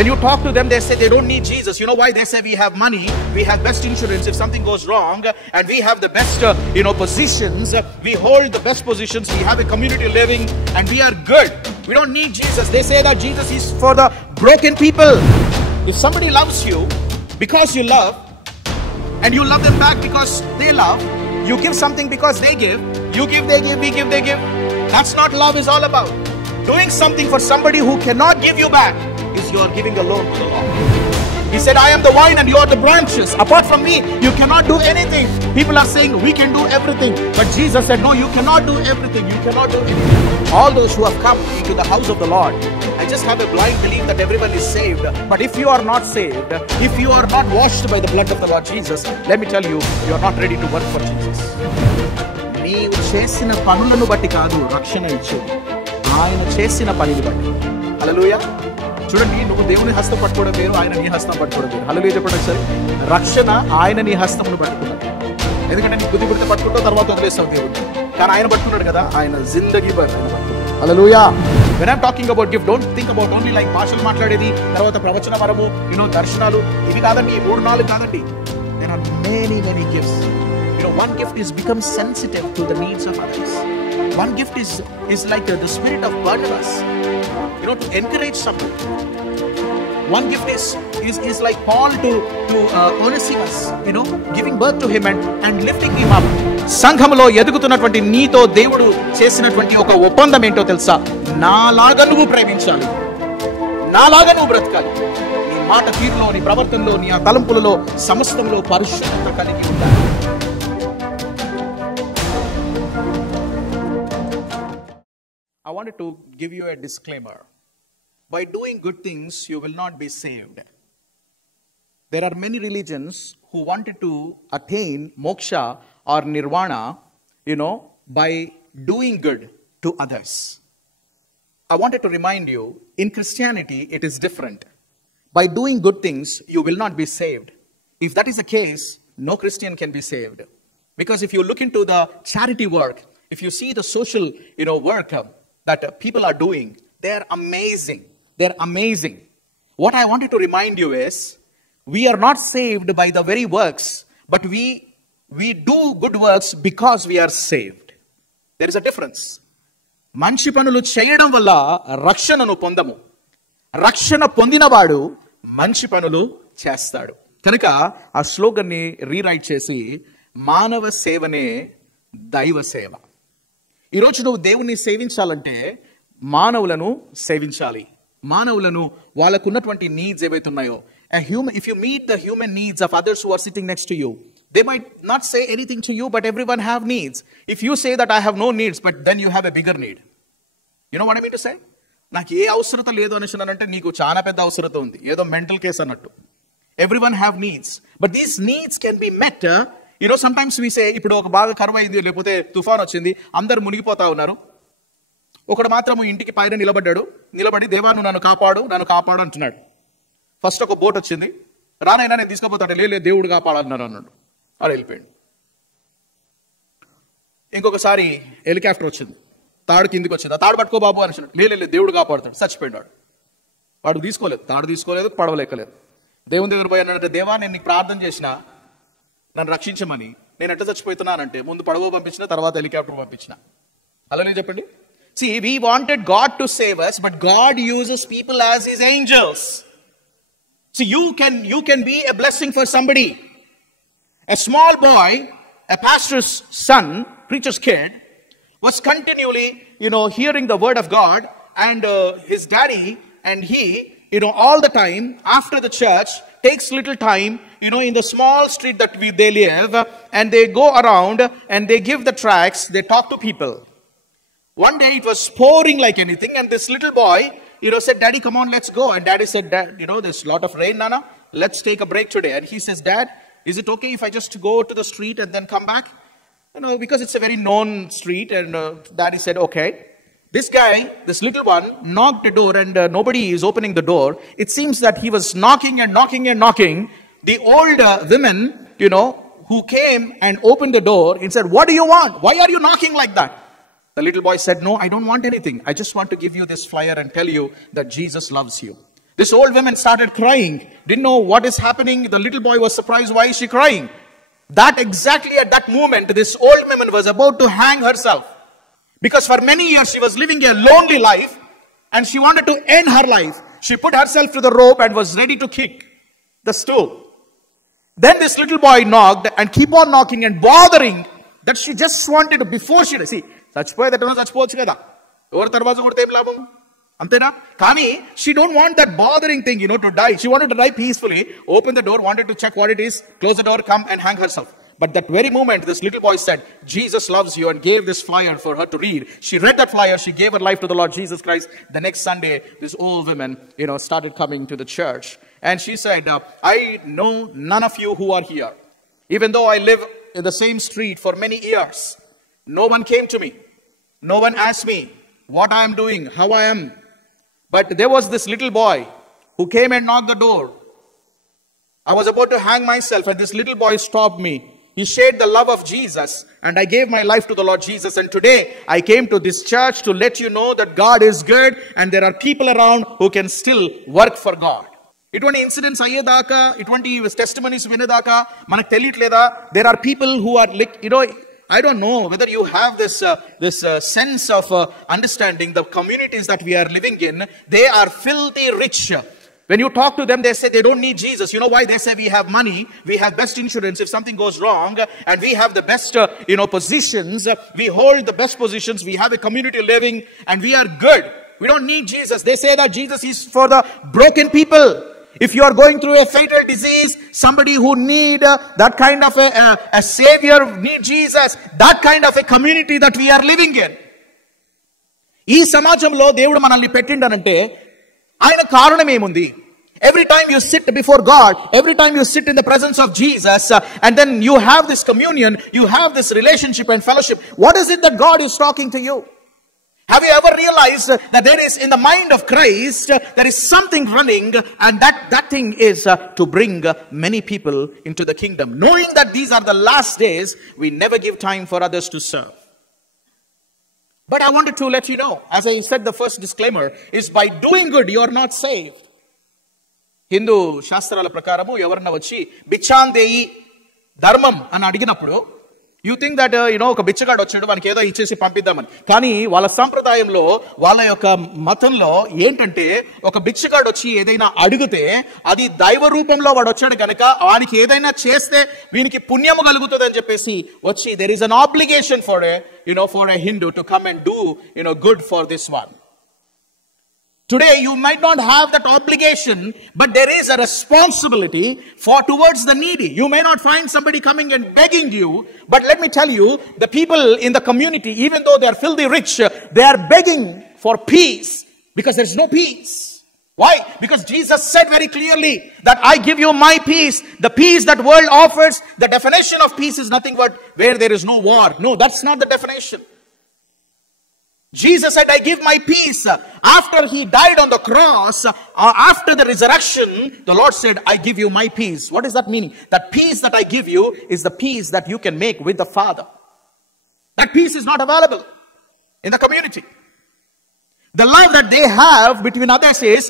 When you talk to them, they say they don't need Jesus. You know why? They say we have money, we have best insurance if something goes wrong, and we have the best positions, we hold the best positions, we have a community living, and we are good. We don't need Jesus. They say that Jesus is for the broken people. If somebody loves you because you love, and you love them back because they love, you give something because they give, you give, they give, we give, they give. That's not love is all about. Doing something for somebody who cannot give you back is you are giving a loan to the Lord. He said, I am the vine and you are the branches. Apart from me, you cannot do anything. People are saying we can do everything. But Jesus said, no, you cannot do everything. You cannot do anything. All those who have come into the house of the Lord, I just have a blind belief that everyone is saved. But if you are not saved, if you are not washed by the blood of the Lord Jesus, let me tell you, you are not ready to work for Jesus. నీవు చేసిన పనులను బట్టి కాదు రక్షణ ఇచ్చేది, ఆయన చేసిన పనిని బట్టి. హల్లెలూయా. చూడండి, నువ్వు దేవుని హస్తం పట్టుకోవడం వేరు, ఆయన నీ హస్తం పట్టుకోవడం వేరు. హల్లెలూయా చెప్పండి ఒకసారి. రక్షణ ఆయన నీ హస్తమును పట్టుకున్నాడు. ఎందుకంటే నీ బుద్ధి పుడితే పట్టుకుంటావు, తర్వాత వదిలేస్తావు దేవుడు. కానీ ఆయన పట్టుకున్నాడు కదా, ఆయన జిందగీ భర్ ఆయన పట్టుకున్నాడు. హల్లెలూయా. When I'm talking about gift, don't think about only like భాషలు మాట్లాడేది, తర్వాత ప్రవచన వరము, దర్శనాలు, ఇవి కాదండి, 3-4 కాదండి. There are many gifts. One gift is become sensitive to the needs of others. One gift is like the spirit of Barnabas, to encourage somebody. One gift is like Paul to Onesimus, giving birth to him and lifting him up. సంఘములో ఎదుగుతున్నటువంటి నీతో దేవుడు చేసినటువంటి ఒక ఒప్పందం ఏంటో తెలుసా? నాలాగా నువ్వు ప్రేమించాలి, నాలాగా నువ్వు బ్రతకాలి. నీ మాట తీరులో, నీ ప్రవర్తనలో, నీ తలంపులలో సమస్తంలో పరిశుద్ధత కలిగి ఉండాలి. I wanted to give you a disclaimer. By doing good things, you will not be saved. There are many religions who wanted to attain moksha or nirvana, by doing good to others. I wanted to remind you, in Christianity, it is different. By doing good things, you will not be saved. If that is the case, no Christian can be saved. Because if you look into the charity work, if you see the social, work that people are doing, they're amazing. They're amazing. What I wanted to remind you is, we are not saved by the very works, but we do good works because we are saved. There is a difference. మంచి పనులు చేయడం వల్ల రక్షణను పొందము. రక్షణ పొందినవాడు మంచి పనులు చేస్తాడు. కనుక ఆ స్లోగన్ని రీరైట్ చేసి, మానవ సేవనే దైవ సేవ. ఈరోజు నువ్వు దేవుణ్ణి సేవించాలంటే మానవులను సేవించాలి. మానవులను వాళ్ళకున్నటువంటి నీడ్స్ ఏవైతే ఉన్నాయో, if you meet the human needs of others who are sitting next to you, they might not say anything to you, but everyone have needs. If you say that I have no needs, but then you have a bigger need. You know what I mean to say? నాకు ఏ అవసరత లేదు అనేసినానంటే నీకు చాలా పెద్ద అవసరత ఉంది, ఏదో మెంటల్ కేస్ అన్నట్టు. Everyone have needs, but these needs can be met. Sometimes we say, ఇప్పుడు ఒక బాగా కరువు అయింది, లేకపోతే తుఫాన్ వచ్చింది, అందరు మునిగిపోతా ఉన్నారు. ఒకడు మాత్రము ఇంటికి పైన నిలబడి దేవా నువ్వు నన్ను కాపాడు అంటున్నాడు. ఫస్ట్ ఒక బోట్ వచ్చింది, రానైనా నేను తీసుకుపోతాడు, లేదు దేవుడు కాపాడన్నాడు అన్నాడు, అలా వెళ్ళిపోయాడు. ఇంకొకసారి హెలికాప్టర్ వచ్చింది, తాడు కిందికి వచ్చింది, ఆ తాడు పట్టుకో బాబు అని లేదు దేవుడు కాపాడుతాడు, చచ్చిపోయినాడు. వాడు తాడు తీసుకోలేదు, పడవలేకలేదు. దేవుని దగ్గర పోయి అన్నాడంటే, దేవా నేను నీకు ప్రార్థన చేసిన, నన్ను రక్షించమని, నేను ఎట్లా చచ్చిపోతున్నానంటే ముందు పడవ పంపించిన, తర్వాత హెలికాప్టర్ పంపించిన. అలానే చెప్పండి. See, we wanted God to save us, but God uses people as his angels. See, you can be a blessing for somebody. A small boy, a pastor's son, preacher's kid, was continually, hearing the word of God, and his daddy and he, all the time after the church takes little time, in the small street that they live, and they go around and they give the tracts, they talk to people. One day it was pouring like anything, and this little boy, said, Daddy, come on, let's go. And Daddy said, Dad, there's a lot of rain, Nana. Let's take a break today. And he says, Dad, is it okay if I just go to the street and then come back? Because it's a very known street. And Daddy said, okay. This guy, this little one, knocked the door, and nobody is opening the door. It seems that he was knocking. The old women, who came and opened the door and said, what do you want? Why are you knocking like that? The little boy said, no, I don't want anything. I just want to give you this flyer and tell you that Jesus loves you. This old woman started crying. Didn't know what is happening. The little boy was surprised. Why is she crying? That exactly at that moment, this old woman was about to hang herself. Because for many years she was living a lonely life and she wanted to end her life. She put herself to the rope and was ready to kick the stool. Then this little boy knocked and keep on knocking and bothering that she just wanted to, before she, see, చచ్చిపోవచ్చు కదా ఎవరు తర్వాత కొడితే ఏం లాభం అంతేనా కానీ she don't want that bothering thing, to die. She wanted to die peacefully, open the door, wanted to check what it is, close the door, come and hang herself. But that very moment, this little boy said, Jesus loves you, and gave this flyer for her to read. She read that flyer. She gave her life to the Lord Jesus Christ. The next Sunday, this old woman, started coming to the church. And she said, I know none of you who are here. Even though I live in the same street for many years, no one came to me. No one asked me what I am doing, how I am. But there was this little boy who came and knocked the door. I was about to hang myself, and this little boy stopped me. He shared the love of Jesus, and I gave my life to the Lord Jesus. And today I came to this church to let you know that God is good and there are people around who can still work for God. ఇటువంటి ఇన్సిడెంట్స్ అయ్యేదాకా, ఇటువంటి టెస్టిమనీస్ వినేదాకా మనకు తెలియట్లేదా? There are people who are like, I don't know whether you have this sense of understanding the communities that we are living in. They are filthy rich. When you talk to them, they say they don't need Jesus. You know why? They say we have money, we have best insurance if something goes wrong, and we have the best, positions. We hold the best positions. We have a community living, and we are good. We don't need Jesus. They say that Jesus is for the broken people. If you are going through a fatal disease, somebody who need that kind of a savior, need Jesus. That kind of a community that we are living in. ఈ సమాజంలో దేవుడు మనల్ని పెట్టిండనంటే ఆయన కారణం ఏముంది? Every time you sit before God, every time you sit in the presence of Jesus, and then you have this communion, you have this relationship and fellowship. What is it that God is talking to you? Have you ever realized that there is in the mind of Christ, there is something running, and that thing is to bring many people into the kingdom. Knowing that these are the last days, we never give time for others to serve. But I wanted to let you know, as I said, the first disclaimer is by doing good, you are not saved. Hindu శాస్త్రాల ప్రకారము ఎవరన్నా వచ్చి బిచ్చాందేయి ధర్మం అని అడిగినప్పుడు you think that ఒక బిచ్చగాడు వచ్చాడు వానికి ఏదో ఇచ్చేసి పంపిద్దామని. కానీ వాళ్ళ సంప్రదాయంలో, వాళ్ళ యొక్క మతంలో ఏంటంటే, ఒక బిచ్చగాడు వచ్చి ఏదైనా అడిగితే అది దైవ రూపంలో వాడు వచ్చాడు కనుక వానికి ఏదైనా చేస్తే వీనికి పుణ్యము కలుగుతుంది అని చెప్పేసి వచ్చి there is an obligation for a Hindu to come and do good for this one. Today, you might not have that obligation, but there is a responsibility towards the needy. You may not find somebody coming and begging you, but let me tell you, the people in the community, even though they are filthy rich, they are begging for peace because there is no peace. Why? Because Jesus said very clearly that I give you my peace. The peace that world offers, the definition of peace is nothing but where there is no war. No, that's not the definition. Jesus said, I give my peace. After he died on the cross, after the resurrection, the Lord said, I give you my peace. What does that mean? That peace that I give you is the peace that you can make with the Father. That peace is not available in the community. The love that they have between others is,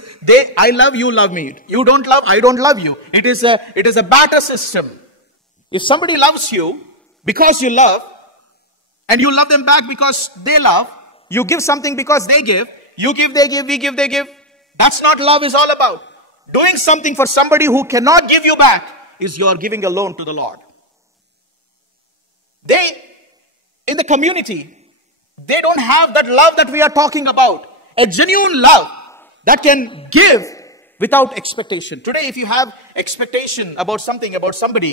I love, you love me. You don't love, I don't love you. It is a barter system. If somebody loves you because you love, and you love them back because they love, you give something because they give. You give, they give, we give, they give. That's not love is all about. Doing something for somebody who cannot give you back is you are giving a loan to the Lord. They, in the community, they don't have that love that we are talking about. A genuine love that can give without expectation. Today, if you have expectation about something, about somebody,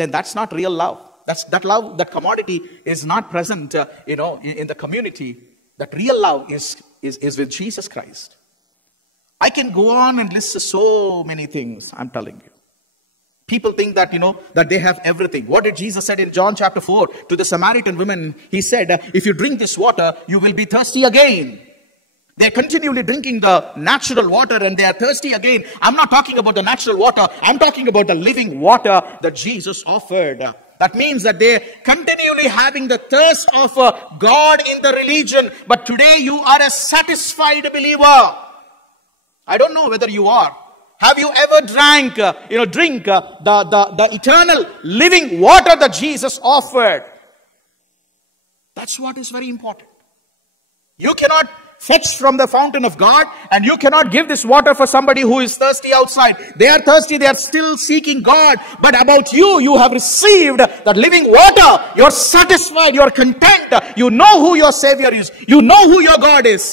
then that's not real love. That love, that commodity is not present, in the community. That real love is with Jesus Christ. I can go on and list so many things, I'm telling you. People think that, that they have everything. What did Jesus said in John chapter 4 to the Samaritan woman? He said, if you drink this water, you will be thirsty again. They're continually drinking the natural water and they are thirsty again. I'm not talking about the natural water. I'm talking about the living water that Jesus offered. That means that they're continually having the thirst of God in the religion. But today you are a satisfied believer. I don't know whether you are. Have you ever drink the eternal living water that Jesus offered? That's what is very important. You cannot fetch from the fountain of God, and you cannot give this water for somebody who is thirsty outside. They are thirsty, they are still seeking God. But about you, you have received that living water. You're satisfied, you're content. You know who your Savior is. You know who your God is.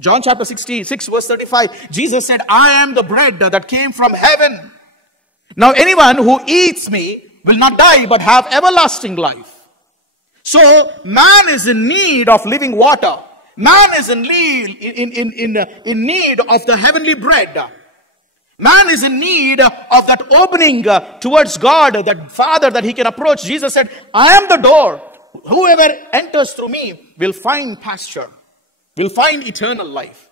John chapter 66 verse 35, Jesus said, I am the bread that came from heaven. Now anyone who eats me will not die but have everlasting life. So man is in need of living water. Man is in need of the heavenly bread. Man is in need of that opening towards God, that Father that he can approach. Jesus said, I am the door. Whoever enters through me will find pasture, will find eternal life.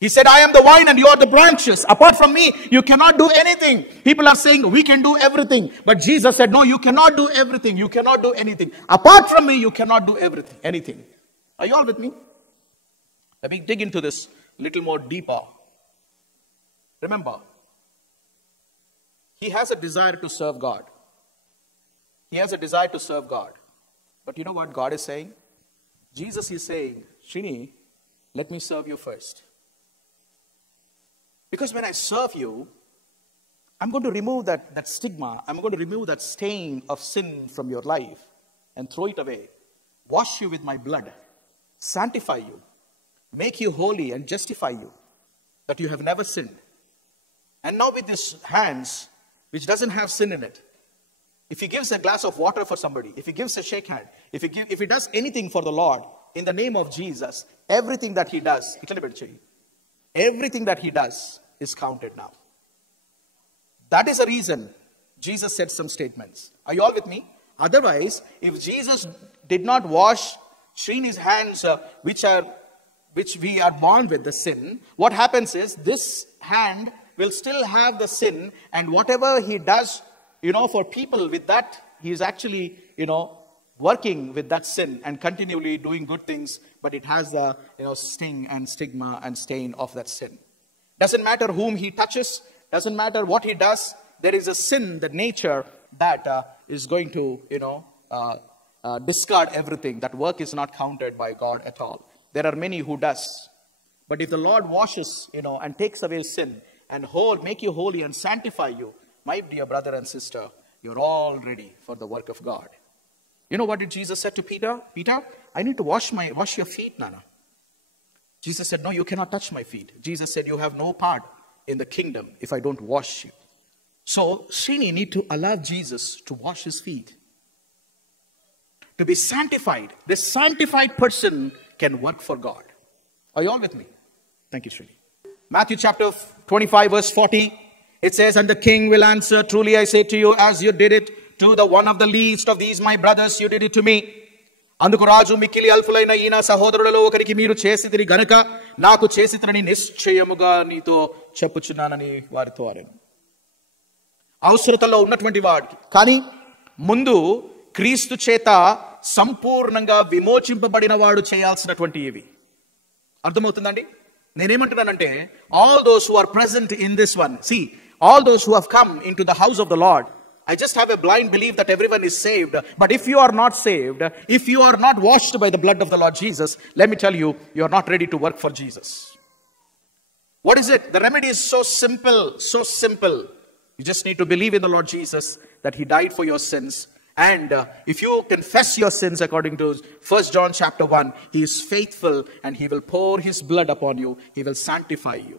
He said, I am the vine and you are the branches. Apart from me, you cannot do anything. People are saying, we can do everything. But Jesus said, no, you cannot do everything. You cannot do anything. Apart from me, you cannot do everything, anything. Are you all with me? Let me dig into this a little more deeper. Remember, he has a desire to serve God. He has a desire to serve God. But you know what God is saying? Jesus is saying, Srini, let me serve you first. Because when I serve you, I'm going to remove that stigma. I'm going to remove that stain of sin from your life and throw it away. Wash you with my blood. Sanctify you. Make you holy and justify you. That you have never sinned. And now with these hands, which doesn't have sin in it, if he gives a glass of water for somebody, if he gives a shake hand, if he does anything for the Lord, in the name of Jesus, everything that he does, everything that he does is counted now. That is the reason Jesus said some statements. Are you all with me? Otherwise, if Jesus did not wash Srini's hands, which we are born with the sin, what happens is this hand will still have the sin, and whatever he does, for people with that, he is actually, working with that sin and continually doing good things, but it has the, sting and stigma and stain of that sin. Doesn't matter whom he touches, doesn't matter what he does, there is a sin, the nature that is going to, discard everything. That work is not counted by God at all. There are many who does. But if the Lord washes, and takes away sin and make you holy and sanctify you, my dear brother and sister, you're all ready for the work of God. You know what did Jesus say to Peter? Peter, I need to wash your feet, Nana. Jesus said, no, you cannot touch my feet. Jesus said, you have no part in the kingdom if I don't wash you. So, Srini need to allow Jesus to wash his feet. To be sanctified. This sanctified person can work for God. Are you all with me? Thank you, Srini. Matthew chapter 25 verse 40. It says, and the king will answer, truly I say to you, as you did it to the one of the least of these my brothers, you did it to me. అందుకు రాజు మిక్కిలి అల్పులైన ఈయన సహోదరులలో ఒకరికి మీరు చేసితిరి గనుక నాకు చేసితిరని నిశ్చయముగా నీతో చెప్పుచున్నానని వారితో అరెను. అవసరతలో ఉన్నటువంటి వాడికి, కానీ ముందు క్రీస్తు చేత సంపూర్ణంగా విమోచింపబడిన వాడు చేయాల్సినటువంటి ఇవి. అర్థమవుతుందండి? నేనేమంటున్నానంటే, all those who are present in this one, see, all those who have come into the house of the Lord, I just have a blind belief that everyone is saved. But if you are not saved, if you are not washed by the blood of the Lord Jesus, let me tell you, you are not ready to work for Jesus. What is it? The remedy is so simple, so simple. You just need to believe in the Lord Jesus, that he died for your sins. And if you confess your sins according to 1 John chapter 1, he is faithful and he will pour his blood upon you. He will sanctify you.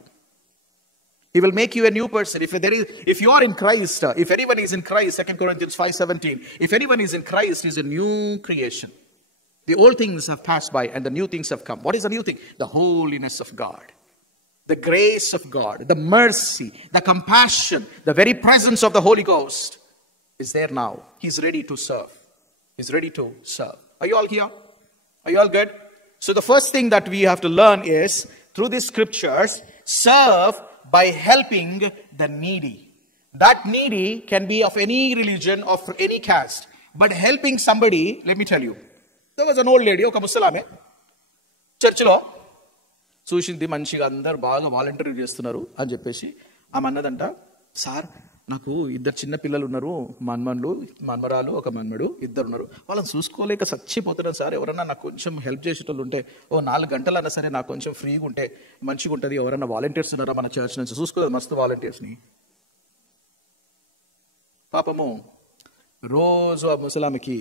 He will make you a new person. If you are in Christ, if anyone is in Christ, 2 Corinthians 5:17, if anyone is in Christ, he is a new creation. The old things have passed by and the new things have come. What is the new thing? The holiness of God, the grace of God, the mercy, the compassion, the very presence of the Holy Ghost is there now. He's ready to serve. He's ready to serve. Are you all here? Are you all good? So the first thing that we have to learn is, through these scriptures, serve by helping the needy. That needy can be of any religion, of any caste. But helping somebody, let me tell you. There was an old lady, oka Musalame, church lo, చూసింది మంచిగా అందరు బాగా వాలంటీర్ చేస్తున్నారు అని చెప్పేసి ఆమె అన్నదంట, సార్ నాకు 2 చిన్న పిల్లలు ఉన్నారు, మన్మరాలు ఒక మన్మడు, 2 ఉన్నారు, వాళ్ళని చూసుకోలేక చచ్చిపోతున్నాను సార్, ఎవరన్నా నాకు కొంచెం హెల్ప్ చేసేటోళ్ళు ఉంటే 4 గంటలన్నా సరే నాకు కొంచెం ఫ్రీగా ఉంటే మంచిగా ఉంటుంది, ఎవరన్నా వాలంటీర్స్ ఉన్నారా మన చర్చ్ నుంచి, చూసుకోలేదు మస్తు వాలంటీర్స్ని. పాపము రోజు ఆ ముసలామికి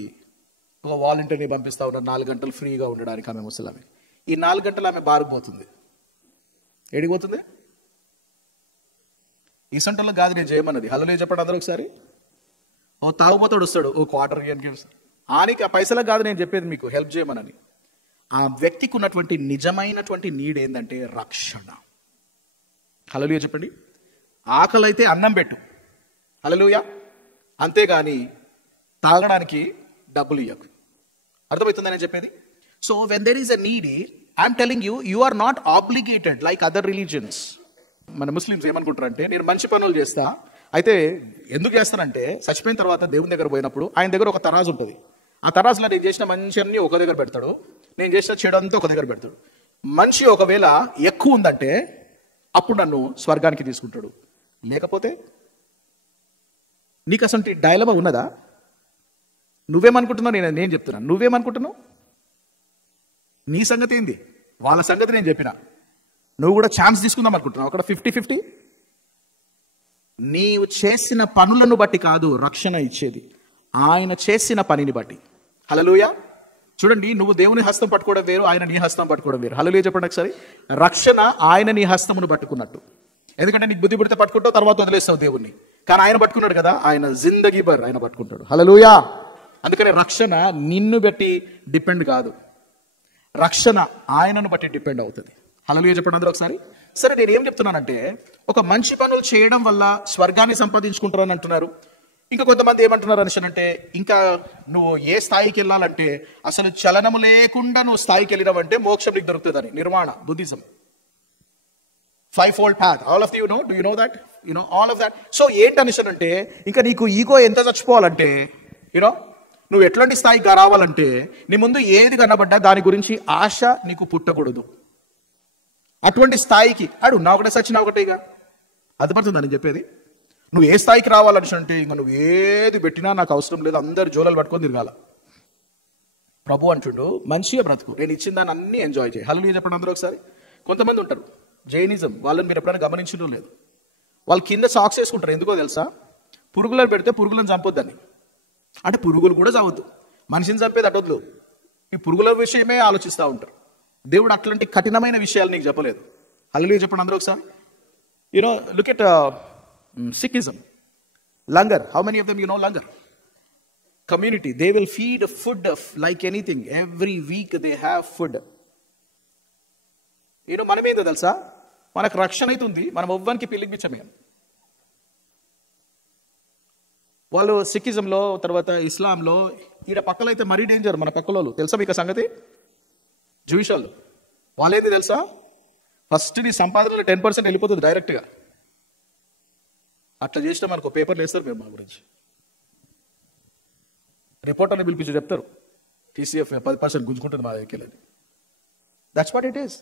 ఒక వాలంటీర్ని పంపిస్తా ఉన్నారు 4 గంటలు ఫ్రీగా ఉండడానికి. ఆమె ముసలామి ఈ 4 గంటలు ఆమె బారిపోతుంది. ఎడిగిపోతుంది? ఈ సంటల్లో కాదు నేను చేయమన్నది. హలో చెప్పండి అందరూ ఒకసారి. ఓ తాగుపోతాడు వస్తాడు, ఓ క్వార్టర్ ఆనికి ఆ పైసలకు కాదు నేను చెప్పేది మీకు, హెల్ప్ చేయమనని. ఆ వ్యక్తికి ఉన్నటువంటి నిజమైనటువంటి నీడ్ ఏంటంటే రక్షణ. హల్లెలూయా చెప్పండి. ఆకలి అయితే అన్నం పెట్టు, హల్లెలూయా, అంతేగాని తాగడానికి డబ్బులు ఇవ్వకు. అర్థమవుతుందని నేను చెప్పేది. So when there is a need, I'm telling you, you are not obligated like other religions. మన ముస్లిమ్స్ ఏమనుకుంటారంటే, నేను మంచి పనులు చేస్తా, అయితే ఎందుకు చేస్తానంటే చచ్చిపోయిన తర్వాత దేవుని దగ్గర పోయినప్పుడు ఆయన దగ్గర ఒక తరాజు ఉంటుంది. ఆ తరాజులో నేను చేసిన మంచి అన్ని ఒక దగ్గర పెడతాడు, నేను చేసిన చెడు అంతా ఒక దగ్గర పెడతాడు. మంచి ఒకవేళ ఎక్కువ ఉందంటే అప్పుడు నన్ను స్వర్గానికి తీసుకుంటాడు. లేకపోతే నీకు అసలు డైలమా ఉన్నదా? నువ్వేమనుకుంటున్నావు? నేను చెప్తున్నాను, నువ్వేమనుకుంటున్నావు? నీ సంగతి ఏంది? వాళ్ళ సంగతి నేను చెప్పిన. నువ్వు కూడా ఛాన్స్ తీసుకుందాం అనుకుంటున్నావు అక్కడ 50-50. నీవు చేసిన పనులను బట్టి కాదు రక్షణ ఇచ్చేది, ఆయన చేసిన పనిని బట్టి. హల్లెలూయా. చూడండి, నువ్వు దేవుని హస్తం పట్టుకోవడం వేరు, ఆయన నీ హస్తం పట్టుకోవడం వేరు. హల్లెలూయా చెప్పండి ఒకసారి. రక్షణ ఆయన నీ హస్తమును పట్టుకున్నట్టు. ఎందుకంటే నీకు బుద్ధి పుడితే పట్టుకుంటావు, తర్వాత వదిలేస్తావు దేవుణ్ణి. కానీ ఆయన పట్టుకున్నాడు కదా, ఆయన జిందగీ భర్ ఆయన పట్టుకుంటాడు. హల్లెలూయా. అందుకని రక్షణ నిన్ను బట్టి డిపెండ్ కాదు, రక్షణ ఆయనను బట్టి డిపెండ్ అవుతుంది. హల్లెలూయా చెప్పండి అందరూ ఒకసారి. సరే, నేను ఏం చెప్తున్నానంటే, ఒక మంచి పనులు చేయడం వల్ల స్వర్గాన్ని సంపాదించుకుంటారని అంటున్నారు. ఇంకా కొంతమంది ఏమంటున్నారు అంటే, ఇంకా నువ్వు ఏ స్థాయికి వెళ్ళాలంటే అసలు చలనము లేకుండా నువ్వు స్థాయికి వెళ్ళినావంటే మోక్షం నీకు దొరుకుతుందని. నిర్వాణ Buddhism, 5-fold path. All of you know, do you know that? You know all of that. So ఏంటి అంటే, ఇంకా నీకు ఈగో ఎంత చచ్చిపోవాలంటే, నువ్వు ఎట్లాంటి స్థాయికి రావాలంటే, నీ ముందు ఏది కనబడ్డా దాని గురించి ఆశ నీకు పుట్టకూడదు. అటువంటి స్థాయికి నా ఒకటే సచ్చిన ఒకటేగా. అర్థపడుతుందని చెప్పేది. నువ్వు ఏ స్థాయికి రావాలంటే, ఇంకా నువ్వు ఏది పెట్టినా నాకు అవసరం లేదు, అందరు జోలలు పట్టుకొని తిరగాల. ప్రభు అంటుండు, మంచిగా బ్రతుకు, నేను ఇచ్చిన దాన్ని అన్ని ఎంజాయ్ చేయి. హల్లెలూయా చెప్పండి అందరూ ఒకసారి. కొంతమంది ఉంటారు జైనిజం, వాళ్ళని మీరు ఎప్పుడైనా గమనించడం లేదు. వాళ్ళు కింద సాక్స్ వేసుకుంటారు, ఎందుకో తెలుసా? పురుగులను పెడితే పురుగులను చంపొద్దని. అంటే పురుగులు కూడా చంపొద్దు, మనిషిని చంపేది అటొద్దు. ఈ పురుగుల విషయమే ఆలోచిస్తూ ఉంటారు. దేవుడు అట్లాంటి కఠినమైన విషయాలు నీకు చెప్పలేదు. హల్లెలూయా చెప్పండి అందరూ ఒకసారి. Look at Sikhism, langar. How many of them you know langar? Community. They will feed food like anything. Every week they have food. మనమేందో తెలుసా? మనకు రక్షణ అవుతుంది, మనం ఎవ్వరికి పిలిపించమే. వాళ్ళు సిక్కిజంలో, తర్వాత ఇస్లాంలో, ఈడ పక్కలో అయితే మరీ డేంజర్. మన పక్కలో తెలుసా మీకు సంగతి? జూయిష్ వాళ్ళు, వాళ్ళేది తెలుసా? ఫస్ట్ నీ సంపాదనలో 10% వెళ్ళిపోతుంది డైరెక్ట్గా. అట్లా చేసినా మనకు పేపర్లు వేస్తారు మీరు మా గురించి. రిపోర్టర్ని పిలిపించి చెప్తారు, TCF 10% గుంజుకుంటుంది మా దగ్గరికి వెళ్ళి. That's what it is.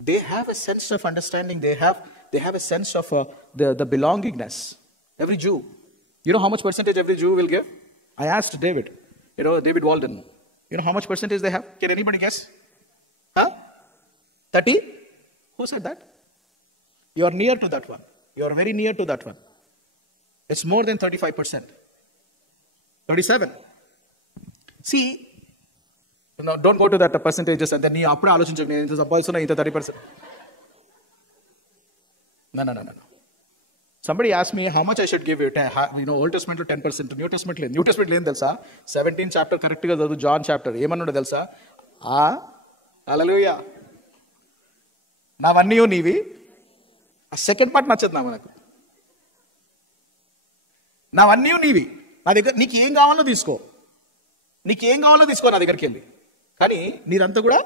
They have a sense of understanding. They have a sense of the belongingness. Every Jew, you know how much percentage every Jew will give? I asked David, David Walden, how much percentage they have? Can anybody guess? 30? Who said that? You are near to that one. You are very near to that one. It's more than 35%. 37. See, don't go to that percentages and then you appudu aloచించకు, నేను ఇంత సంపాదిస్తున్నా, ఇంత 30%. No. Somebody asked me how much I should give it. Old Testament 10%, New Testament లేదు. New Testament లేదు తెలుసా? 17th chapter correct గా చదువు, John chapter. ఏమన్నాడు తెలుసా? హల్లెలూయా. నావన్నీ నీవి. ఆ సెకండ్ పార్ట్ నచ్చదు నాకు. నావన్నీ నీవి, నా దగ్గర నీకు ఏం కావాలో తీసుకో, నా దగ్గరికి వెళ్ళి. కానీ నీదంతా కూడా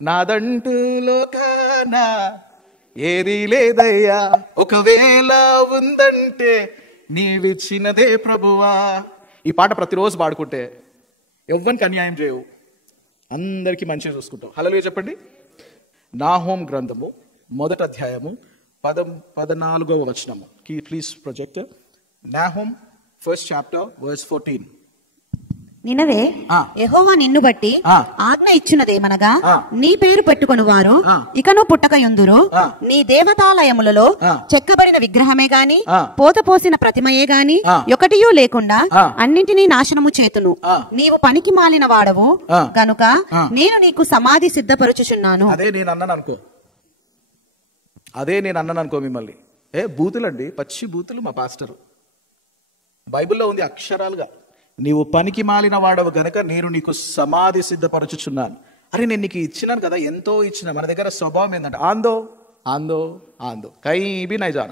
నాదంటూ లోకానా ఏది లేదయ్యా, ఒకవేళ ఉందంటే నీవిచ్చినదే ప్రభువా. ఈ పాట ప్రతిరోజు పాడుకుంటే ఎవ్వరికి అన్యాయం చేయవు. అందరికీ మంచిగా చూసుకుంటాం. హల్లెలూయా చెప్పండి. నాహూము గ్రంథము 1వ అధ్యాయము 14వ వచనము. Please projector. నాహూము 1st chapter verse 14. నినవే, యెహోవా నిన్ను బట్టి ఆజ్ఞ ఇచ్చినదేమనగా, నీ పేరు పెట్టుకుని వారు ఇకను పుట్టకయుందురు. నీ దేవతాలయములలో చెక్కబడిన విగ్రహమే గాని పోతపోసిన ప్రతిమయే గాని ఒకటియూ లేకుండా అన్నింటినీ నాశనము చేతును. నీవు పనికి మాలిన వాడవు గనుక నేను నీకు సమాధి సిద్ధపరచుచున్నాను. అదే నేను అన్నాను అనుకో మిమ్మల్ని. బూతులండి, పచ్చి బూతులు మా పాస్టర్. బైబిల్లో ఉంది అక్షరాలుగా, నీవు పనికి మాలిన వాడవు గనక నేను నీకు సమాధి సిద్ధపరచుచున్నాను. అరే నేను నీకు ఇచ్చినాను కదా, ఎంతో ఇచ్చిన. మన దగ్గర స్వభావం ఏంటంటే ఆందో ఆందో ఆందో కై బి నైజాన,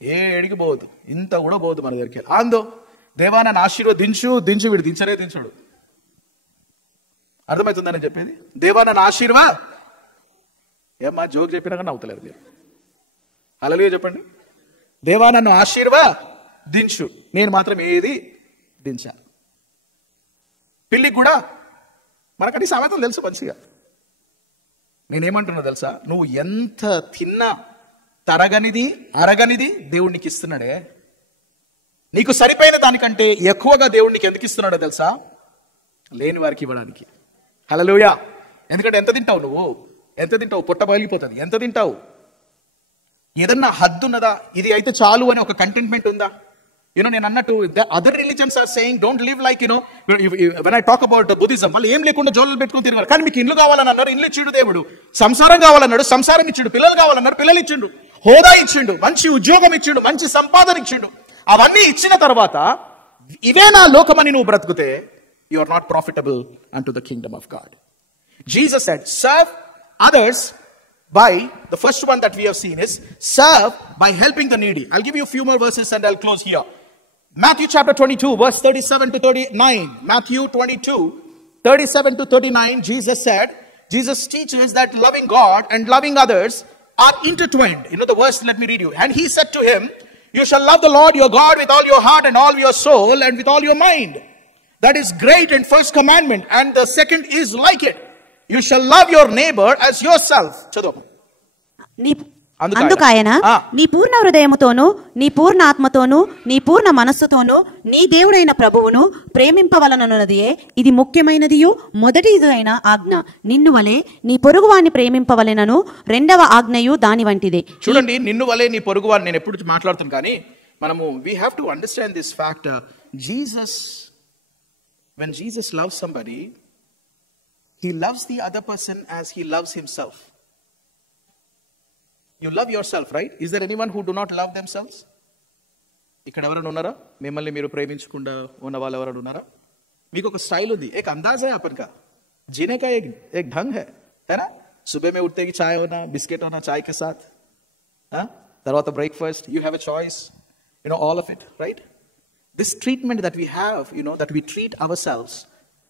ఏడికి పోదు, ఇంత కూడా పోదు మన దగ్గరికి. ఆందో దేవా నన్ను ఆశీర్వదించు, వీడు దించడు. అర్థమవుతుందని చెప్పేది. దేవా నన్ను ఏమ్మా జోక్ చెప్పినా కానీ అవుతలేదు మీరు. హల్లెలూయా చెప్పండి. దేవా నన్ను ఆశీర్వదించు, నేను మాత్రం ఏది దించాను. పిల్లికి కూడా మనకని సామెతలు తెలుసు మంచిగా. నేనేమంటున్నా తెలుసా, నువ్వు ఎంత తిన్నా తరగనిది అరగనిది దేవుడికి ఇస్తున్నాడే. నీకు సరిపోయిన దానికంటే ఎక్కువగా దేవుడికి ఎందుకు ఇస్తున్నాడో తెలుసా? లేని వారికి ఇవ్వడానికి. హల్లెలూయా. ఎందుకంటే ఎంత తింటావు నువ్వు, ఎంత తింటావు, పొట్ట బయలిపోతుంది. ఎంత తింటావు? ఏదన్నా హద్దు ఉన్నదా? ఇది అయితే చాలు అని ఒక కంటెంట్మెంట్ ఉందా? నేను అన్నట్టు other religions are saying don't live like when I talk about Buddhism, వాళ్ళు ఏం లేకుండా జోళ్ళు పెట్టుకుని తిరగాలి. కానీ మీకు ఇల్లు కావాలని అన్నారు, ఇల్లు ఇచ్చిండు దేవుడు. సంసారం కావాలన్నాడు, సంసారం ఇచ్చిండు. పిల్లలు కావాలన్నారు, పిల్లలు ఇచ్చిండు. హోదా ఇచ్చిండు, మంచి ఉద్యోగం ఇచ్చిండు, మంచి సంపాదన ఇచ్చిండు. అవన్నీ ఇచ్చిన తర్వాత ఇవే నా లోకమని నువ్వు బ్రతుకుతే you are not profitable unto the Kingdom of God. Jesus said, serve others by, the first one that we have seen is serve by helping the needy. I'll give you a few more verses and I'll close here. Matthew chapter 22 verse 37 to 39. Matthew 22 37 to 39. Jesus teaches that loving God and loving others are intertwined. The verse, let me read you. And he said to him, you shall love the Lord your God with all your heart and all your soul and with all your mind. That is great and first commandment, and the second is like it. You shall love your neighbor as yourself. చదువు. అందుకాయన నీ పూర్ణ హృదయముతోను, నీ పూర్ణ ఆత్మతోను, నీ పూర్ణ మనస్సుతోను నీ దేవుడైన ప్రభువును ప్రేమింపవలనన్నదియే ఇది ముఖ్యమైనదియు మొదటిది అయిన ఆజ్ఞ. నిన్ను వలె నీ పొరుగువాన్ని ప్రేమింపవలెనను రెండవ ఆజ్ఞయు దాని వంటిదే. చూడండి, నిన్ను వలె నీ పొరుగువాన్ని నేను ఎప్పుడు మాట్లాడుతాను, కానీ మనము we have to understand this fact. When Jesus loves somebody, he loves the other person as he loves himself. You love yourself, right? Is there anyone who do not love themselves? ఇక్కడ ఎవరైనా ఉన్నారా? మిమ్మల్ని మీరు ప్రేమించకుండా ఉన్న వాళ్ళు ఎవరైనా ఉన్నారా? మీకు ఒక స్టైల్ ఉంది, एक अंदाज है अपन का जीने का, एक ढंग है ना? सुबह में उठते ही चाय होना, बिस्किट होना चाय के साथ, తర్వాత breakfast, you have a choice, all of it, right? This treatment that we have, that we treat ourselves,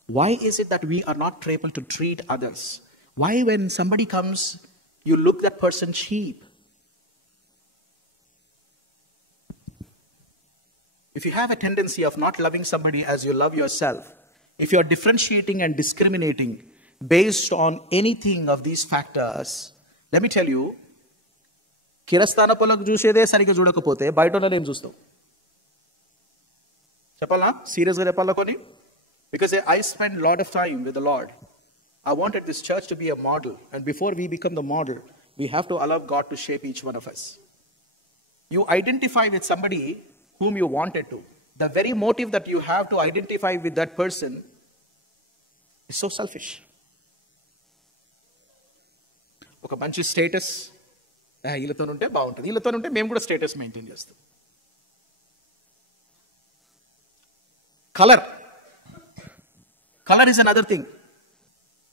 why is it that we are not able to treat others? Why when somebody comes, you look that person cheap? If you have a tendency of not loving somebody as you love yourself, if you are differentiating and discriminating based on anything of these factors, let me tell you, కిరస్థాన పొలకు చూసేదే సరిగ్గా చూడకపోతే బయట ఉన్నది ఏం చూస్తావు? చెప్పాలా? సీరియస్గా చెప్పాలా కొన్ని? Because I spend a lot of time with the Lord. I wanted this church to be a model. And before we become the model, we have to allow God to shape each one of us. You identify with somebody whom you wanted to. The very motive that you have to identify with that person is so selfish. ఒక మంచి స్టేటస్, వీళ్ళతో ఉంటే బాగుంటుంది, వీళ్ళతో ఉంటే మేము కూడా status maintain చేస్తాం. Colour is another thing.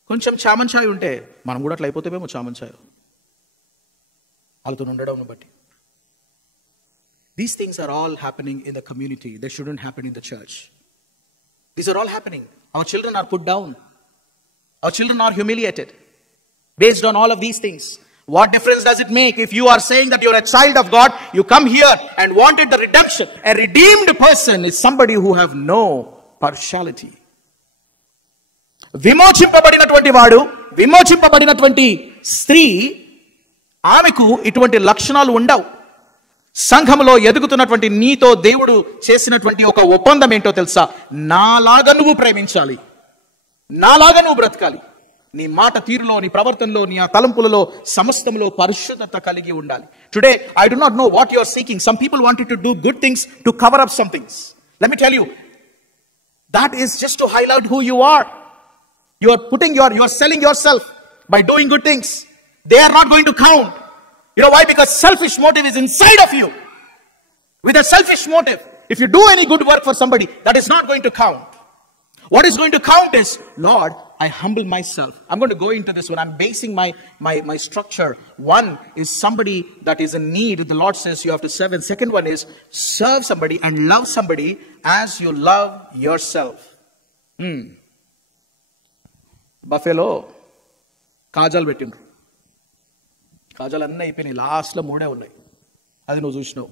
కొంచెం చామన్ ఛాయ్ ఉంటే మనం కూడా అట్లా అయిపోతామేమో చామన్ ఛాయ్ వాళ్ళతో ఉండడం బట్టి. These things are all happening in the community. They shouldn't happen in the church. These are all happening. Our children are put down. Our children are humiliated based on all of these things. What difference does it make if you are saying that you're a child of God, you come here and wanted the redemption? A redeemed person is somebody who have no partiality. విమోచింపబడినటువంటి వాడు, విమోచింపబడినటువంటి స్త్రీ, ఆమెకు ఇటువంటి లక్షణాలు ఉండవు. సంఘంలో ఎదుగుతున్నటువంటి నీతో దేవుడు చేసినటువంటి ఒక ఒప్పందం ఏంటో తెలుసా? నాలాగా నువ్వు ప్రేమించాలి, నాలాగా నువ్వు బ్రతకాలి. నీ మాట తీరులో, నీ ప్రవర్తనలో, నీ ఆ తలంపులలో సమస్తంలో పరిశుద్ధత కలిగి ఉండాలి. Today I do not know what you are seeking. Some people wanted to do good things to cover up some things. Let me tell you, that is just to highlight who you are. You are selling yourself by doing good things. They are not going to count. You know why? Because selfish motive is inside of you. With a selfish motive, if you do any good work for somebody, that is not going to count. What is going to count is, Lord, I humble myself. I'm going to go into this one. I'm basing my structure. One is somebody that is in need. The Lord says you have to serve. And second one is serve somebody and love somebody as you love yourself. బఫేలో కాజాలు పెట్టిండ్రు. కాజాలు అన్నీ అయిపోయినాయి, లాస్ట్లో 3 ఉన్నాయి. అది నువ్వు చూసినావు.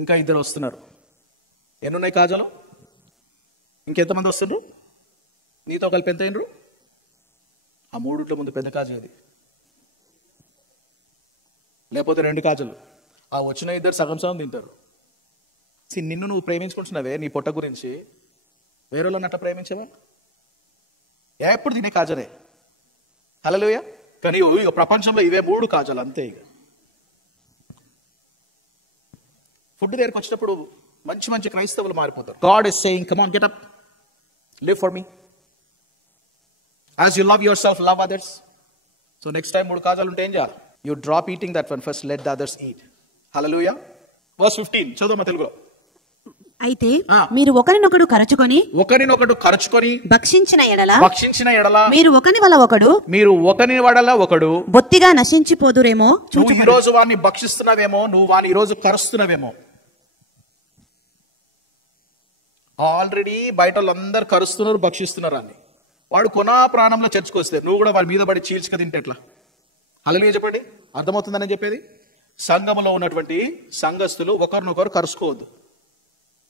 ఇంకా 2 వస్తున్నారు. ఎన్ని ఉన్నాయి కాజాలు? ఇంకెంతమంది వస్తుండ్రు? నీతో కలిపి ఎంత అయినరు? ఆ 3 ముందు పెద్ద కాజు అది, లేకపోతే 2 కాజులు. ఆ వచ్చిన 2 సగం సగం తింటారు. నిన్ను నువ్వు ప్రేమించుకుంటున్నావే నీ పొట్ట గురించి, వేరే వాళ్ళని అట్లా ప్రేమించవా? ఎప్పుడు తినే కాజనే. హల్లెలూయా. కానీ ప్రపంచంలో ఇవే 3 కాజాలు అంతే. ఇక ఫుడ్ దగ్గరికి వచ్చినప్పుడు మంచి మంచి క్రైస్తవులు మారిపోతారు. God is saying, come on, get up, live for me. As you love yourself, love others. So next time 3 కాజాలు ఉంటే ఏం చేయాలి? You drop eating that one first, let the others eat. Hallelujah. Verse 15 చదువు తెలుగులో. అయితే మీరు ఒకరినొకడు కరచుకొని భక్షించిన ఎడల మీరు ఒకని వల్ల ఒకడు బొత్తిగా నశించిపోదురేమో. నువ్వు ఈ రోజు వాడిని భక్షిస్తున్నావేమో, నువ్వు వాడిని ఈ రోజు కరుస్తున్నావేమో. ఆల్రెడీ బయట వాళ్ళందరూ కరుస్తున్నారు, భక్షిస్తున్నారు అని. వాడు కొనా ప్రాణంలో చర్చకొస్తే నువ్వు కూడా వాడి మీద పడి చీల్చుక తింటే ఎట్లా? హల్లెలూయా చెప్పండి. అర్థమవుతుందని చెప్పేది. సంఘములో ఉన్నటువంటి సంఘస్థులు ఒకరినొకరు కరుసుకోవద్దు.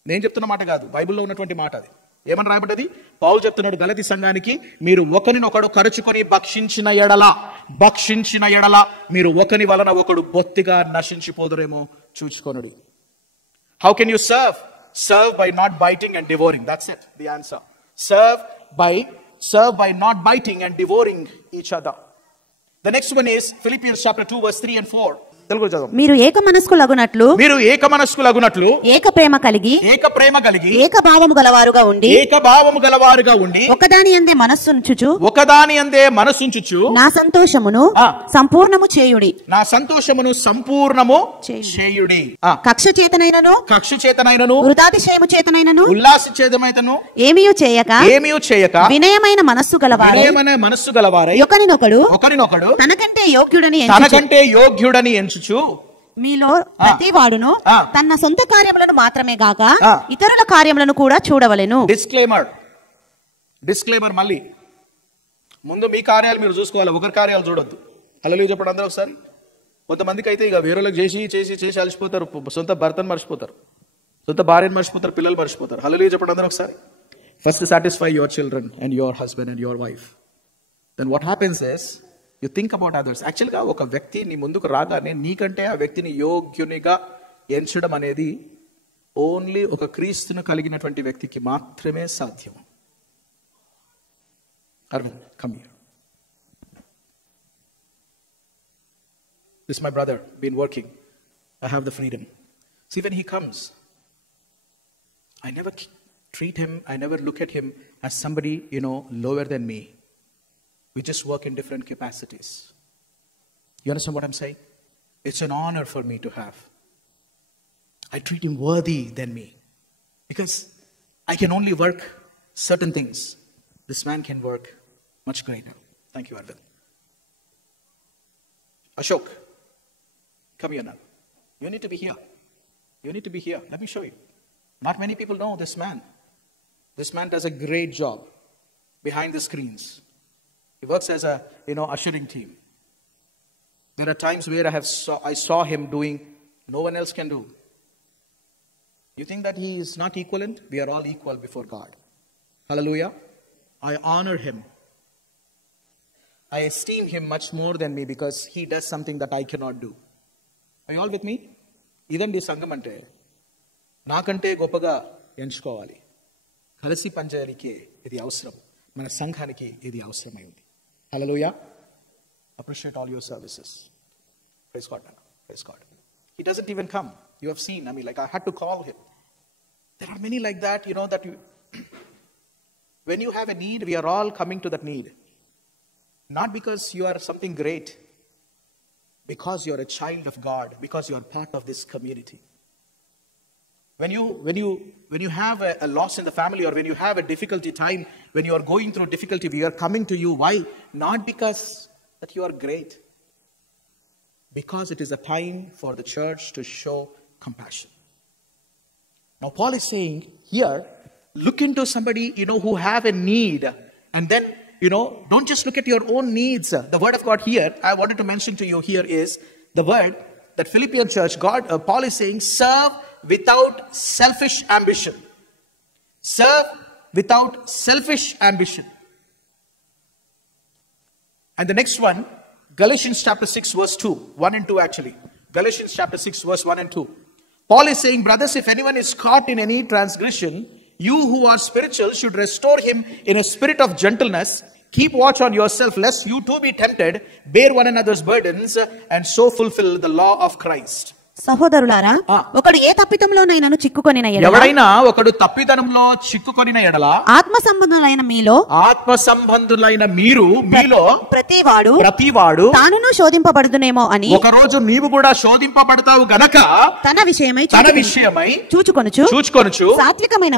నేను చెప్తున్న మాట కాదు, బైబిల్లో ఉన్నటువంటి మాట అది. ఏమని రాయబడ్డది? పౌలు చెప్తున్నాడు గలతీ సంఘానికి, మీరు ఒకరినొకడు కరుచుకొని భక్షించిన ఎడల మీరు ఒకని వలన ఒకడు బొత్తిగా నశించిపోదురేమో చూచుకొనుడి. How can you serve? Serve by not biting and devouring. That's it, the answer. Serve by not biting and devouring each other. The next one is Philippians chapter 2 verse 3 and 4. మీరు ఏక మనస్కులగునట్లు ఏక ప్రేమ కలిగి ఏక భావము గలవారుగా ఉండి ఒకదాని యందే మనస్సుంచుచు నా సంతోషమును సంపూర్ణము చేయుడి. కక్ష చేతనైనను వృథాతిశయము చేతనైనను ఏమీయూ చేయక వినయమైన మనస్సు గలవారై ఒకరినొకడు తనకంటే యోగ్యుడని మీలో ప్రతి వాడును తన సొంత కార్యములను మాత్రమే గాక ఇతరుల కార్యములను కూడా చూడవలెను. డిస్క్లైమర్ మళ్ళీ ముందు మీ కార్యాలు మీరు చూసుకోవాలి, ఒకరి కార్యాలు చూడొద్దు. హల్లెలూయా చెప్పండి అందరూ ఒకసారి. కొంతమందికి అయితే ఇక వేరేలకు చేసి అలసిపోతారు, సొంత భర్తను మర్చిపోతారు, సొంత భార్యను మర్చిపోతారు, పిల్లలు మర్చిపోతారు. హల్లెలూయా చెప్పండి అందరూ ఒకసారి. First satisfy your children and your husband and your wife. Then what happens is you think about others. యాక్చువల్గా ఒక వ్యక్తి నీ ముందుకు రాగానే నీకంటే ఆ వ్యక్తిని యోగ్యునిగా ఎంచడం అనేది ఓన్లీ ఒక క్రీస్తును కలిగినటువంటి వ్యక్తికి మాత్రమే సాధ్యం. Arvind, come here. This my brother, been working. I have the freedom. See, when he comes, I never treat him, I never look at him as somebody, lower than me. We just work in different capacities. You understand what I'm saying? It's an honor for me to have. I treat him worthy than me. Because I can only work certain things. This man can work much greater. Thank you, Arvind. Ashok, come here now. You need to be here. You need to be here. Let me show you. Not many people know this man. This man does a great job behind the screens. He works as a, ushering team. There are times where I saw him doing no one else can do. You think that he is not equivalent? We are all equal before God. Hallelujah. I honor him. I esteem him much more than me because he does something that I cannot do. Are you all with me? ఇదండి సంఘం అంటే. నాకంటే గొప్పగా ఎంచుకోవాలి. కలిసి పనిచేయడానికి ఇది అవసరం. మన సంఘానికి ఇది అవసరమైంది. హల్లెలూయా. Appreciate all your services. Praise God. Praise God. He doesn't even come. You have seen, like I had to call him. There are many like that, that you, when you have a need, we are all coming to that need. Not because you are something great, because you are a child of God, because you are part of this community. When you have a loss in the family, or when you have a difficulty time, when you are going through difficulty, we are coming to you. Why? Not because that you are great. Because it is a time for the church to show compassion. Now Paul is saying here, look into somebody, who have a need. And then, don't just look at your own needs. The word of God here, I wanted to mention to you here is the word that Philippian church, Paul is saying, serve without selfish ambition. Serve without selfish ambition. And the next one, Galatians chapter 6 verse 2, 1 and 2 actually. Galatians chapter 6 verse 1 and 2. Paul is saying, brothers, if anyone is caught in any transgression, you who are spiritual should restore him in a spirit of gentleness. Keep watch on yourself, lest you too be tempted. Bear one another's burdens, and so fulfill the law of Christ. సహోదరులారా, ఒకడు ఏ తప్పితంలోనైనా చిక్కుకొనిన ఎడల, ఎవరైనా ఒకడు తప్పిదనంలో చిక్కుకొనిన ఎడల, ఆత్మ సంబంధులైన మీలో ప్రతివాడు తానును శోధింపబడుదునేమో అని, ఒక రోజు నీవు కూడా శోధింపబడతావు గనక తన విషయమై చూచుకొనుచు సాత్వికమైన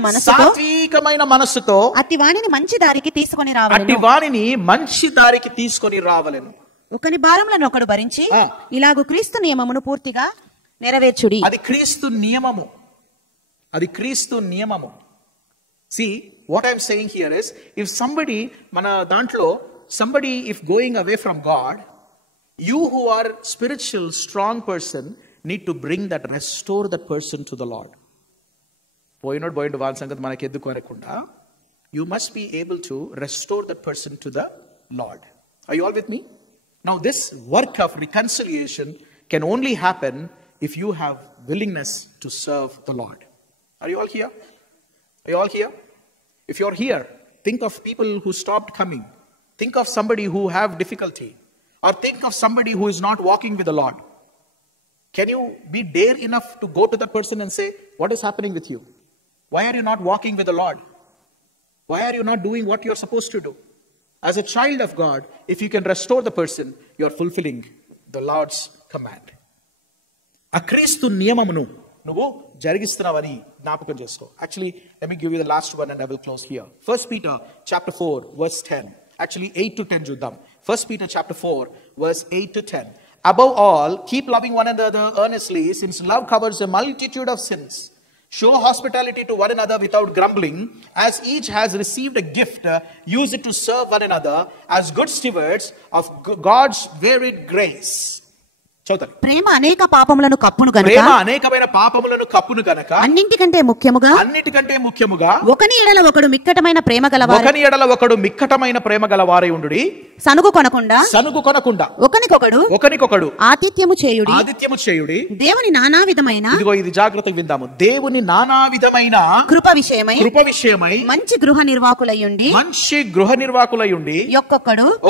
మనస్సుతో అట్టి వానిని మంచి దారికి తీసుకొని రావలెను. ఒకని భారములను ఒకడు భరించి ఇలాగు క్రీస్తు నియమమును పూర్తిగా నెరవేర్చుడి. అది క్రీస్తు నియమము. See, what I'm saying here is, if somebody if going away from God, you who are spiritual, strong person, need to restore that person to the Lord. You must be able to restore that person to the Lord. Are you all with me? Now this work of reconciliation can only happen if you have willingness to serve the Lord. Are you all here? Are you all here? If you're here, think of people who stopped coming. Think of somebody who have difficulty. Or think of somebody who is not walking with the Lord. Can you be dare enough to go to that person and say, what is happening with you? Why are you not walking with the Lord? Why are you not doing what you're supposed to do? As a child of God, if you can restore the person, you're fulfilling the Lord's command. A Kristu niyamamunu nuvu jarigistunnavani gnapakam chesko. Actually, let me give you the last one and I will close here. 1 Peter chapter 4 verse 10. Actually 8 to 10 chuddam. 1 Peter chapter 4 verse 8 to 10. Above all, keep loving one another earnestly, since love covers a multitude of sins. Show hospitality to one another without grumbling. As each has received a gift, use it to serve one another as good stewards of God's varied grace. ప్రేమ అనేక పాపములను కప్పును గనుక అన్నిటికంటే ముఖ్యముగా ఒకని ఎడల ఒకడు మిక్కటమైన ప్రేమ గలవారై ఉండుడి. సనుగు కొనకుండా ఒకనికొకడు ఆతిథ్యము చేయుడి. దేవుని నానా విధమైన, ఇదిగో ఇది జాగ్రత్తగా విందాము, దేవుని నానా విధమైన కృప విషయమై మంచి గృహ నిర్వాకులయ్యుండి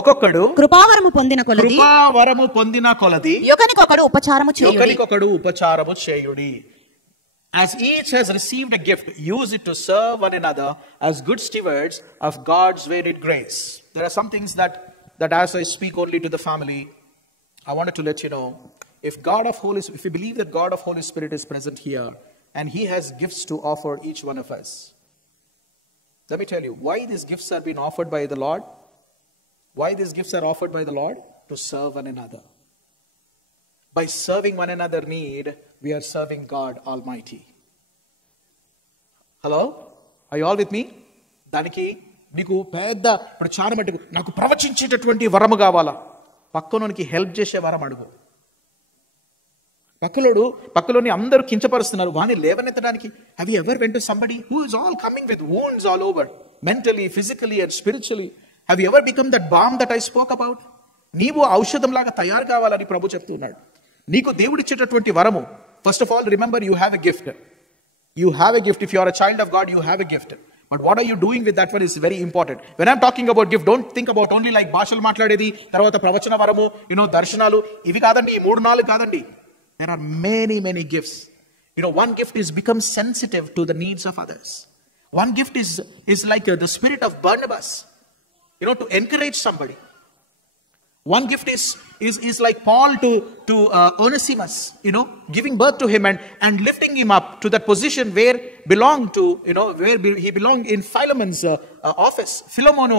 ఒక్కొక్కడు కృపావరము పొందిన కొలది ఒకనికొకడు ఉపచారము చేయుడి. As each has received a gift, use it to serve one another as good stewards of God's varied grace. There are some things that as I speak only to the family, I wanted to let you know, if we believe that God of Holy Spirit is present here and He has gifts to offer each one of us, let me tell you why these gifts are being offered by the Lord. Why these gifts are offered by the Lord? To serve one another. By serving one another need, we are serving God Almighty. Hello? Are you all with me? దానికి నీకు పెద్ద ఇప్పుడు చాలా మటుకు నాకు ప్రవచించేటటువంటి వరము కావాలా, పక్కనోనికి హెల్ప్ చేసే వరం అడుగు. పక్కలోని అందరూ కించపరుస్తున్నారు, వాని లేవనెత్తడానికి. Have you ever went to somebody who is all coming with wounds all over? mentally, physically and spiritually. Have you ever become that balm that I spoke about? నీవు ఔషధంలాగా తయారు కావాలని ప్రభు చెప్తున్నాడు. నీకు దేవుడిచ్చేటటువంటి వరము, first of all, remember you have a gift. You have a gift. If you are a child of God, you have a gift. But what are you doing with that one is very important. When I'm talking about gift, don't think about only like భాషలు మాట్లాడేది, తర్వాత ప్రవచన వరము, దర్శనాలు, ఇవి కాదండి, ఈ 3-4 కాదండి. There are many gifts. One gift is become sensitive to the needs of others. One gift is like the spirit of Barnabas, to encourage somebody. One gift is like Paul to Onesimus, giving birth to him and lifting him up to that position where he belonged in Philemon's office. Philomonu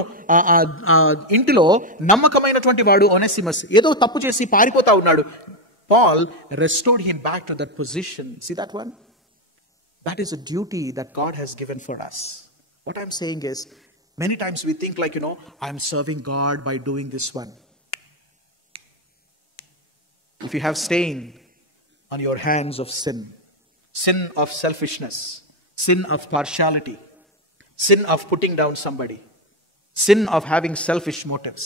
ఇంటిలో నమ్మకమైనటువంటి వాడు Onesimus ఏదో తప్పు చేసి పారిపోతా ఉన్నాడు. Paul restored him back to that position. See that one? That is a duty that God has given for us. What I'm saying is, many times we think like, I'm serving God by doing this one. If you have stain on your hands of sin of selfishness, sin of partiality, sin of putting down somebody, sin of having selfish motives,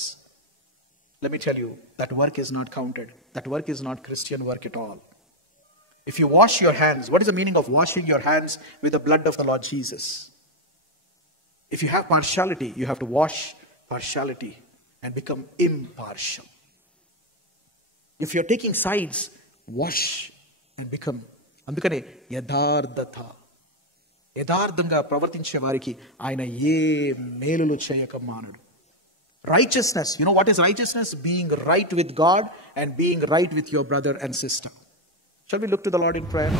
let me tell you, that work is not counted. That work is not Christian work at all. If you wash your hands, what is the meaning of washing your hands with the blood of the Lord Jesus? If you have partiality, you have to wash partiality and become impartial. If you're taking sides, wash and become. అందుకనే యథార్థంగా ప్రవర్తించే వారికి ఆయన ఏ మేలులు చేయక మానడు. Righteousness, what is righteousness? Being right with God and being right with your brother and sister. Shall we look to the Lord in prayer?